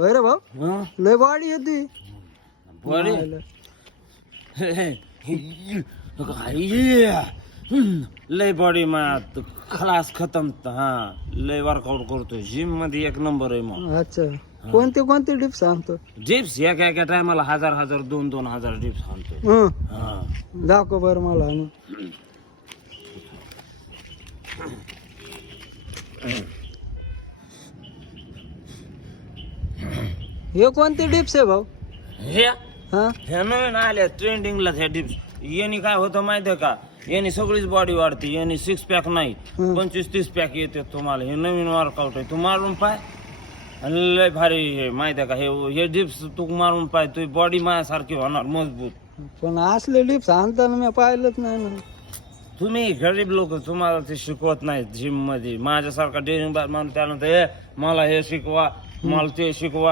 होय रे भाऊ हं? लय बॉडी येते बरे लय बॉडी मा खलास खतम हा लय वर्कआउट करतो जिम मध्ये एक नंबर आहे मग अच्छा कोणते कोणते डिप्स सांगतो डिप्स एका एका टायमाला हजार हजार 2,000 डिप्स आणतो हं हा दाखव बरं मला आणि हे कोणते डिप्स आहे भाऊ हे हा हे नवीन आल्या ट्रेंडिंगला ह्या डिप्स याने काय होतं माहितीये का याने सगळीच बॉडी वाढते याने 6 पॅक नाही हं. 25-30 पॅक येते तुम्हाला हे नवीन वर्कआउट आहे तू मारून पाय आणि लय भारी हे माहितीये का हे डिप्स तू मारून पाय तुझी बॉडी माझ्यासारखी होणार मजबूत पण असले डिप्स आणताना मी पाहिलंच नाही ना तुम्ही गरीब लोक तुम्हाला ते शिकवत नाहीत जिम मध्ये माझ्यासारखा डेअरिंग बार माणूस त्यानंतर हे मला हे शिकवा मला ते शिकवा